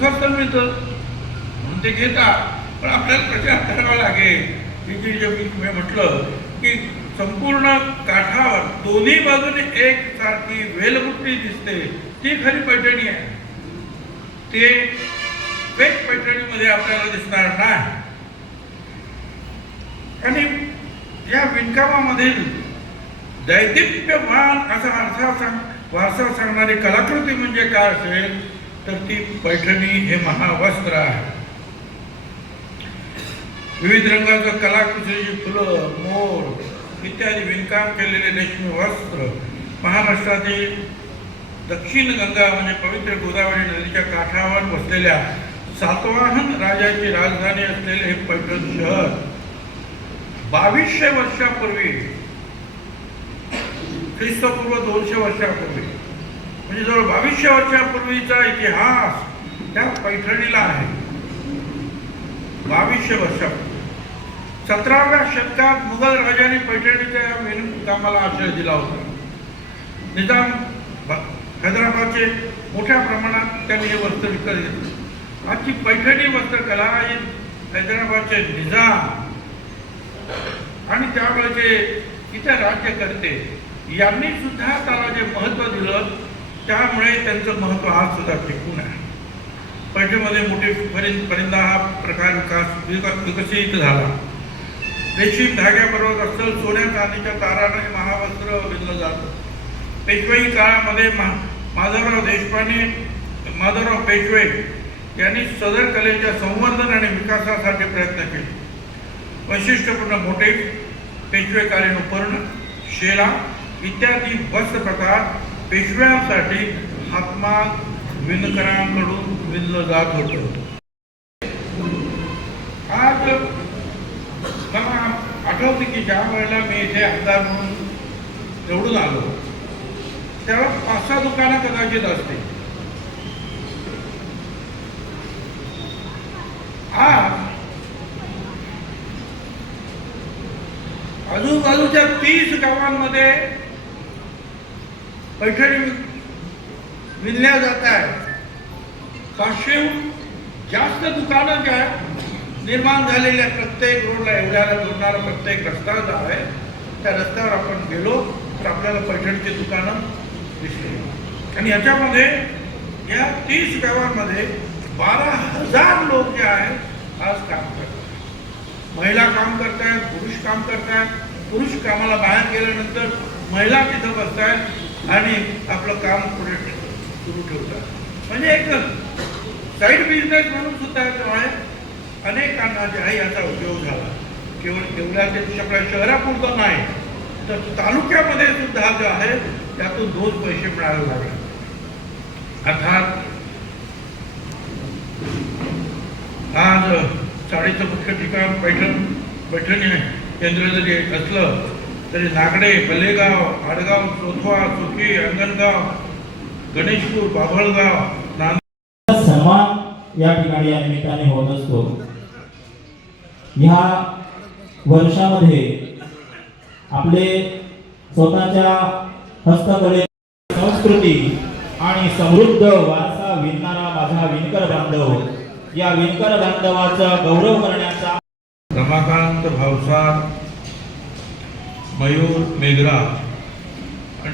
स्वस्त मिळतं म्हणून ते घेतात. पण आपल्याला प्रचार करावा लागेल की जे मी म्हटलं की संपूर्ण काठावर दोन्ही बाजूने एक सारखी वेलबुट्टी दिसते ती खरी पैठणी आहे. ते फेक पैठणीमध्ये आपल्याला दिसणार नाही. आणि या विणकामामधील दैदिप्यमान असा वारसा सांगणारी कलाकृती म्हणजे काय असेल तर ती पैठणी हे महावस्त्र आहे. विविध रंगाचं कलाकृतीची फुलं, मोर इत्यादी विणकाम केलेले रेशमी वस्त्र महाराष्ट्रातील दक्षिण गंगा म्हणजे पवित्र गोदावरी नदीच्या काठावर वसलेल्या सातवाहन राजाची राजधानी असलेले हे पैठण शहर 2200 वर्षापूर्वी, ख्रिस्तपूर्व 200 वर्षापूर्वी, म्हणजे जवळ 2200 वर्षापूर्वीचा इतिहास त्या पैठणीला आहे. 2200 वर्षापूर्वी 17व्या शतकात मुघल राजाने पैठणीच्या विणकामाला आश्रय दिला होता. निजाम हैदराबादचे मोठ्या प्रमाणात त्यांनी हे वस्त्र विकत घेतले. आजची पैठणी वस्त्रकला ही हैदराबादचे निजाम आणि त्यावेळेचे इतर राज्यकर्ते यांनी सुद्धा त्याला जे महत्त्व दिलं त्यामुळे त्यांचं महत्त्व आज सुद्धा टिकून आहे. पैठणीमध्ये मोठे परिंदा हा प्रकार विकसित झाला. रेशीम धाग्याबरोबर अस्सल सोन्या चांदीच्या ताराने महावस्त्र विणलं जातं. पेशवाई काळामध्ये माधवराव पेशवे यांनी सदर कलेच्या संवर्धन आणि विकासासाठी प्रयत्न केले. वैशिष्ट्यपूर्ण मोठे पेशवेकालीन उपर्ण, शेला इत्यादी वस्त्र प्रकार पेशव्यांसाठी हातमाग विणकरांकडून विणलं जात होतं. आज मला आठवते की ज्या वेळेला मी इथे आमदार म्हणून निवडून आलो त्यावेळेस 5-6 दुकानं कदाचित असते. आज आजूबाजूच्या 30 गावांमध्ये पैठणी विणल्या जात आहेत. 500हून जास्त दुकानं ज्या निर्माण झालेल्या प्रत्येक रोडला एवढ्याला जोडणारा प्रत्येक रस्ता जो आहे त्या रस्त्यावर आपण गेलो तर आपल्याला पैठणची दुकानं दिसली. आणि याच्यामध्ये या 30 गावांमध्ये 12,000 लोक जे आहेत आज काम करतात. महिला काम करतायत, पुरुष काम करतायत. पुरुष कामाला बाहेर गेल्यानंतर महिला तिथं बसतायत आणि आपलं काम पुढे सुरू ठेवतात. म्हणजे एक साईड बिझनेस म्हणून सुद्धा आहे. अनेकांना जे आहे याचा उपयोग झाला. केवळ येवल्याच्या आपल्या शहरापुरतं नाही तर तालुक्यामध्ये सुद्धा जे आहे त्यातून 2 पैसे मिळायला लागले. अर्थात आज साडीचं मुख्य ठिकाण पैठणी केंद्र जरी असलं तरी नागडे, बल्लेगाव, आडगाव, चोथवा, चोकी, अंगणगाव, गणेशपूर, बाभळगाव सन्मान या ठिकाणी या निमित्ताने होत असतो. ह्या वर्षामध्ये आपले स्वतःच्या हस्तकले, संस्कृती आणि समृद्ध वारसा विणणारा माझा विणकर बांधव, या विणकर बांधवाचा गौरव करण्याचा रमाकांत भावसार, मयूर मेघरा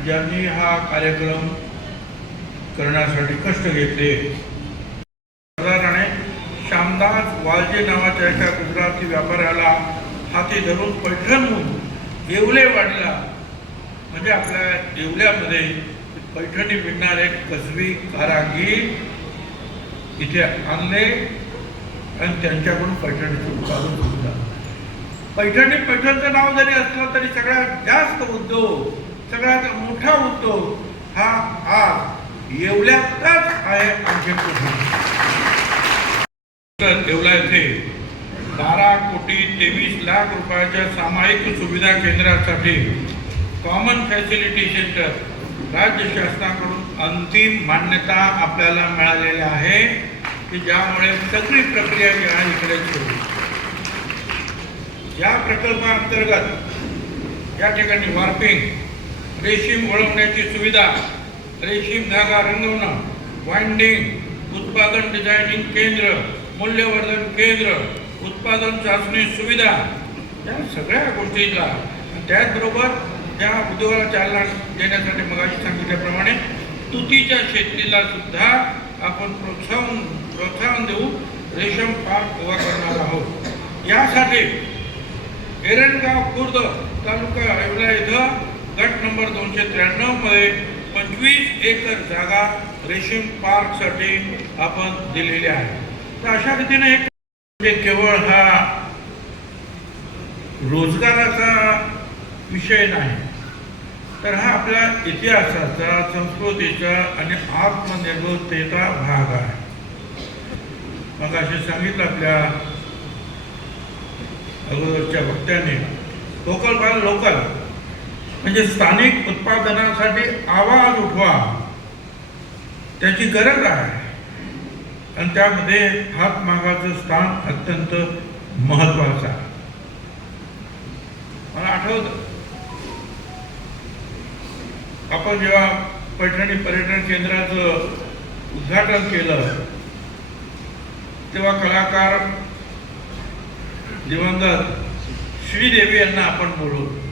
ज्यांनी हा कार्यक्रम करण्यासाठी कष्ट घेतले. साधारण श्यामदास वालजे नावाच्या एका गुजराती व्यापाऱ्याला हाती धरून पैठणहून येवलेवाडीला म्हणजे आपल्या येवल्यामध्ये पैठणी विणणारे कसबी कारागीर इथे आणले आणि त्यांच्याकडून पैठणीचं उत्पादन सुरू झालं. पैठणचं नाव जरी असलं तरी सगळ्यात जास्त उद्योग, सगळ्यात मोठा उद्योग हा आज येवल्यातच आहे. येवला येथे 12,23 लाख रुपयाच्या सामायिक सुविधा केंद्रासाठी कॉमन फॅसिलिटी सेंटर राज्य शासनाकडून अंतिम मान्यता आपल्याला मिळालेली आहे की ज्यामुळे सगळी प्रक्रिया जी आहे इकडे सुरू. या प्रकल्पाअंतर्गत या ठिकाणी वार्पिंग, रेशीम वळवण्याची सुविधा, रेशीम धागा रंगवणं, वाइंडिंग, उत्पादन डिझायनिंग केंद्र, मूल्यवर्धन केंद्र, उत्पादन चाचणी सुविधा, या सगळ्या गोष्टीला आणि त्याचबरोबर त्या उद्योगाला चालना देण्यासाठी मगाशी सांगितल्याप्रमाणे तुतीच्या शेतीला सुद्धा आपण प्रोत्साहन देऊ रेशीम पार्क उभा करणार आहोत। यासाठी एरंडगाव खुर्द तालुका येवला इथं गट नंबर 293 मध्ये 25 एकर जागा रेशीम पार्कसाठी आपण दिलेली आहे। तर अशा रीतीने एक म्हणजे केवळ हा रोजगाराचा विषय नाही, तर हा आपल्या इतिहासाचा, संस्कृतीचा आणि आत्मनिर्भरतेचा भाग आहे। मग असे सांगितलं आपल्या अगोदरच्या वक्त्याने, लोकल फॉर लोकल म्हणजे स्थानिक उत्पादनासाठी आवाज उठवा, त्याची गरज आहे आणि त्यामध्ये हातमागाचं स्थान अत्यंत महत्वाचं आहे। मला आठवतं आपण जेव्हा पैठणी पर्यटन केंद्राचं उद्घाटन केलं तेव्हा कलाकार दिवंगत श्रीदेवी यांना आपण बोलवलं।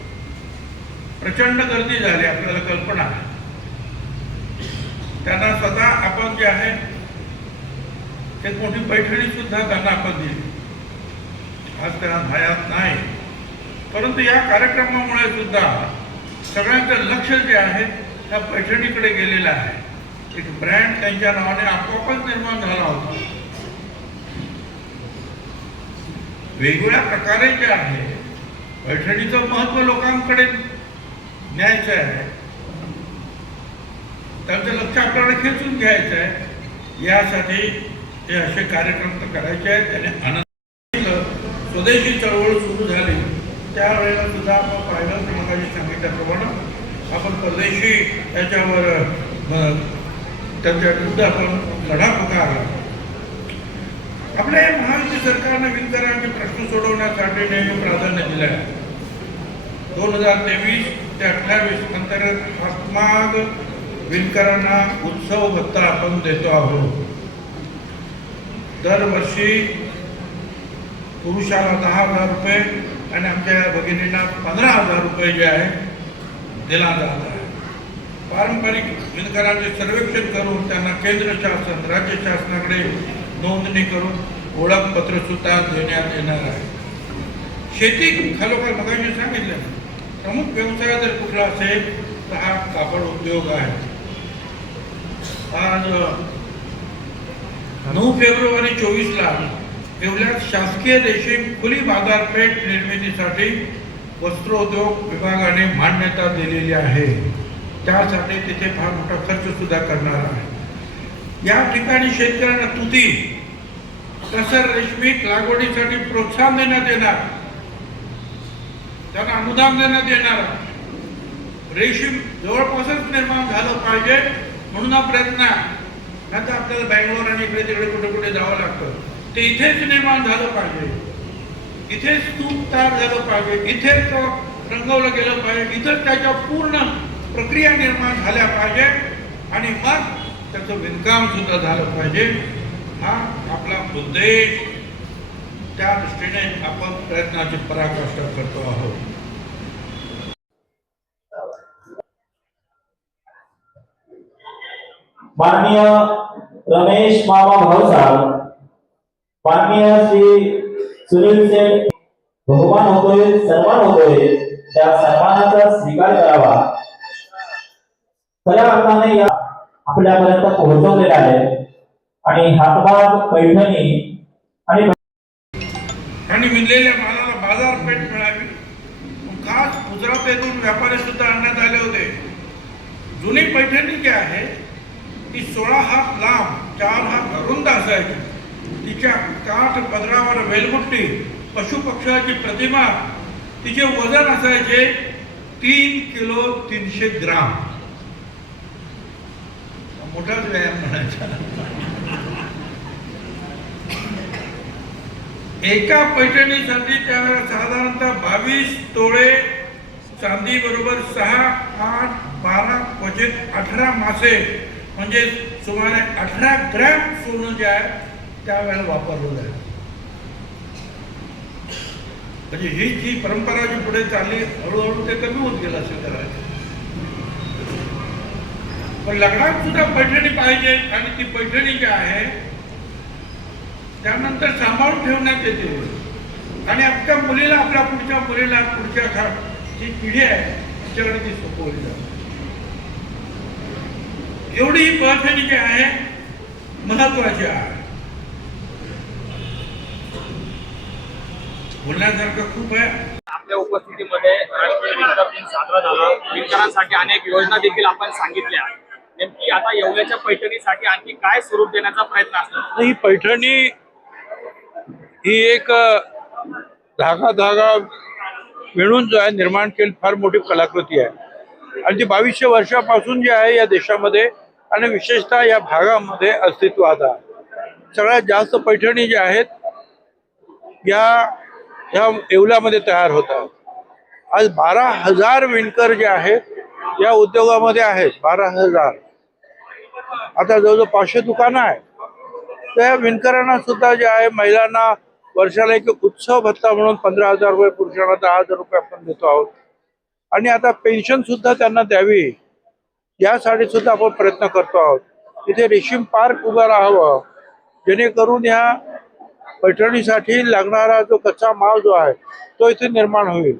प्रचंड गर्दी झाली, आपल्याला कल्पना आहे। त्यांना स्वतः आपण जे आहे एक मोठी पैठणी सुद्धा त्यांना आपण दिली। आज त्यांना हयात नाही, परंतु या कार्यक्रमामुळे सुद्धा सगळ्यांचं लक्ष जे आहे त्या पैठणीकडे गेलेलं आहे। एक ब्रँड त्यांच्या नावाने आपोआपच निर्माण झाला होता। वेगवेगळ्या प्रकारे जे आहे पैठणीचं महत्त्व लोकांकडे न्यायचं आहे, त्यांचं लक्ष आपल्याला खेचून घ्यायचं आहे। यासाठी हे असे कार्यक्रम तर करायचे आहेत। त्याने आनंद स्वदेशी चळवळ सुरू झाली त्यावेळेला सुद्धा आपण पाहिलं तर मगाशी सांगितल्याप्रमाणे आपण परदेशी याच्यावर त्यांच्या विरुद्ध आपण लढा पुकारला। आपल्या या महायुती सरकारने विणकरांचे प्रश्न सोडवण्यासाठी नेहमी प्राधान्य दिले आहे। 2023 ते 28 अंतर्गत हातमाग विणकरांना उत्सव भत्ता आपण देतो आहोत। दरवर्षी पुरुषाला 10,000 रुपये आणि आमच्या भगिनींना 15,000 रुपये जे आहे दिला जात आहे। पारंपरिक विणकरांचे सर्वेक्षण करून त्यांना केंद्र शासन, राज्य शासनाकडे नोंदणी करून ओळखपत्र सुद्धा देण्यात येणार आहे। शेती खालोखाल मगाशी सांगितलं, प्रमुख व्यवसाय जर कुठला असेल तर हा कापड उद्योग आहे। आज 9 फेब्रुवारी 24ला येवल्यात शासकीय रेशीम खुली बाजारपेठ निर्मितीसाठी वस्त्रोद्योग विभागाने मान्यता दिलेली आहे। त्यासाठी तिथे फार मोठा खर्च सुद्धा करणार आहे। या ठिकाणी शेतकऱ्यांना तुती, तसर रेशमी लागवडीसाठी प्रोत्साहन देण्यात येणार, त्यांना अनुदान देण्यात येणार। रेशीम जवळपासच निर्माण झालं पाहिजे म्हणून हा प्रयत्न आहे। आता आपल्याला बँगलोर आणि इकडे तिकडे कुठे कुठे जावं लागतं, ते इथेच निर्माण झालं पाहिजे, इथेच तूप तयार झालं पाहिजे, इथेच रंगवलं गेलं पाहिजे, इथंच त्याच्या पूर्ण प्रक्रिया निर्माण झाल्या पाहिजे आणि मग त्याचं विणकाम सुद्धा झालं पाहिजे। हा आपला उद्देश, त्या दृष्टीने आपण प्रयत्नाची पराकाष्ठा करतो आहोत। माननीय रमेश मामा भाऊसाहेब, माननीय श्री सुनील सेठ, बहुमान होतोय, सन्मान होतोय, त्या सन्मानाचा स्वीकार करावा। खऱ्या अर्थाने या आपल्यापर्यंत पोहोचवलेला आहे आणि हातमाग पैठणी आणि विणलेल्या मालाला बाजारपेठ मिळावी, खास गुजरातेतून व्यापारी सुद्धा आणण्यात आले होते। जुनी पैठणी जी आहे ती 16 हात लांब, 4 हात अरुंद असायची। तिच्या काठ पदरावर वेलबुट्टी, पशुपक्ष्याची प्रतिमा, तिचे वजन असायचे 3 किलो 300 ग्राम। मोठाच व्यायाम म्हणायचा। एका पैठणीसाठी त्यावेळेला साधारणतः 22 तोळे चांदी बरोबर 6, 8, 12 क्वचित 18 मासे म्हणजे सुमारे 18 ग्रॅम सोनं जे आहे त्यावेळेला वापरलं जाईल. म्हणजे ही जी परंपरा जी पुढे चालली हळूहळू ते कमी होत गेलं असं करायचं. पण लग्नात सुद्धा पैठणी पाहिजे आणि ती पैठणी जी आहे त्यानंतर सांभाळून ठेवण्यात येते आणि आपल्या मुलीला आपल्या पुढच्या मुलीला पुढच्या जी पिढी आहे तिच्याकडे ती सोपवली जाते. एवढी ही पैठणी जी आहे महत्वाची आहे. बोलण्यासारखं खूप आहे. आपल्या उपस्थितीमध्ये राष्ट्रीय विणकर दिन साजरा झाला. विणकरांसाठी अनेक योजना देखील आपण सांगितल्या. नेमकी आता येवल्याच्या पैठणीसाठी आणखी काय स्वरूप देण्याचा प्रयत्न असतो? ही पैठणी ही एक धागा विणून जो आहे निर्माण केली फार मोठी कलाकृती आहे आणि ती 2200 वर्षापासून जी आहे या देशामध्ये आणि विशेषतः या भागामध्ये अस्तित्वात आहे. सगळ्यात जास्त पैठणी ज्या आहेत या येवल्यामध्ये तयार होतात. आज 12,000 विणकर जे आहेत या उद्योगामध्ये आहेत. 12,000. आता जवळजवळ 500 दुकानं आहेत. त्या विणकरांना सुद्धा जे आहे महिलांना वर्षाला एक उत्सव भत्ता म्हणून 15,000 रुपये, पुरुषांना 10,000 रुपये आपण देतो आहोत आणि आता पेन्शन सुद्धा त्यांना द्यावी यासाठी सुद्धा आपण प्रयत्न करतो आहोत. इथे रेशीम पार्क उभं राहावं जेणेकरून या पैठणीसाठी लागणारा जो कच्चा माल जो आहे तो इथे निर्माण होईल.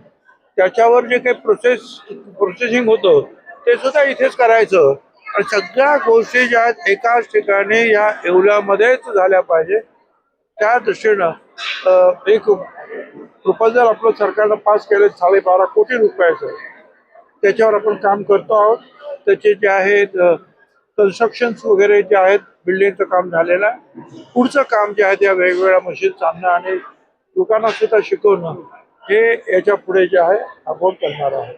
त्याच्यावर जे काही प्रोसेसिंग होतं ते सुद्धा इथेच करायचं आणि सगळ्या गोष्टी ज्या आहेत एकाच ठिकाणी या येवल्यामध्येच झाल्या पाहिजे. त्या दृष्टीनं एक प्रपोजल आपलं सरकारनं पास केलं 12.5 कोटी रुपयाचं. त्याच्यावर आपण काम करतो आहोत. त्याचे जे आहेत कन्स्ट्रक्शन्स वगैरे जे आहेत बिल्डिंगचं काम झालेलं आहे. पुढचं काम जे आहे त्या वेगवेगळ्या मशीन्स आणणं आणि लोकांना सुद्धा शिकवणं हे याच्या पुढे जे आहे आपण करणार आहोत.